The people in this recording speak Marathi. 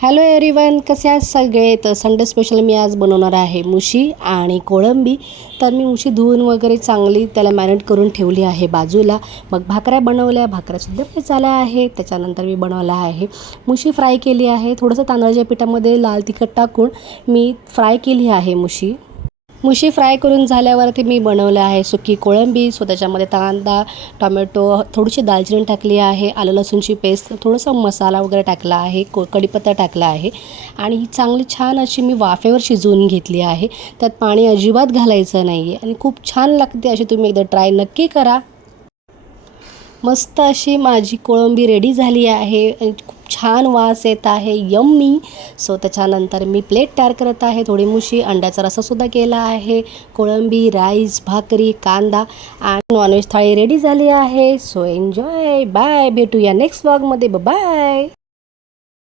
हॅलो एव्हरीवन, कसे आहेत सगळे? तर संडे स्पेशल मी आज बनवणार आहे मुशी आणि कोळंबी. तर मी मुशी धुवून वगैरे चांगली त्याला मॅरिनेट करून ठेवली आहे बाजूला. मग भाकऱ्या बनवल्या, भाकऱ्यासुद्धा फ्राय झाल्या आहे. त्याच्यानंतर मी बनवला आहे मुशी, फ्राय केली आहे. थोडंसं तांदळाच्या पिठामध्ये लाल तिखट टाकून मी फ्राय केली आहे मुशी. फ्राय करून झाल्यावरती मी बनवलं आहे सुकी कोळंबी. सो त्याच्यामध्ये कांदा, टोमॅटो, थोडीशी दालचिनी टाकली आहे, आलं लसूणची पेस्ट, थोडासा मसाला वगैरे टाकला आहे, कढीपत्ता टाकला आहे आणि ही चांगली छान अशी मी वाफेवर शिजवून घेतली आहे. त्यात पाणी अजिबात घालायचं नाही आहे आणि खूप छान लागते. अशी तुम्ही एकदा ट्राय नक्की करा. मस्त अशी माझी कोळंबी रेडी झाली आहे आणि खूप छान वास येत आहे, यम्मी. सो त्याच्यानंतर मी प्लेट तयार करत आहे. थोडी मुशी, अंड्याचा रसासुद्धा केला आहे, कोळंबी, राईस, भाकरी, कांदा आणि नॉनव्हेज थाळी रेडी झाली आहे. So enjoy. बाय, भेटूया नेक्स्ट व्लॉगमध्ये. बाय.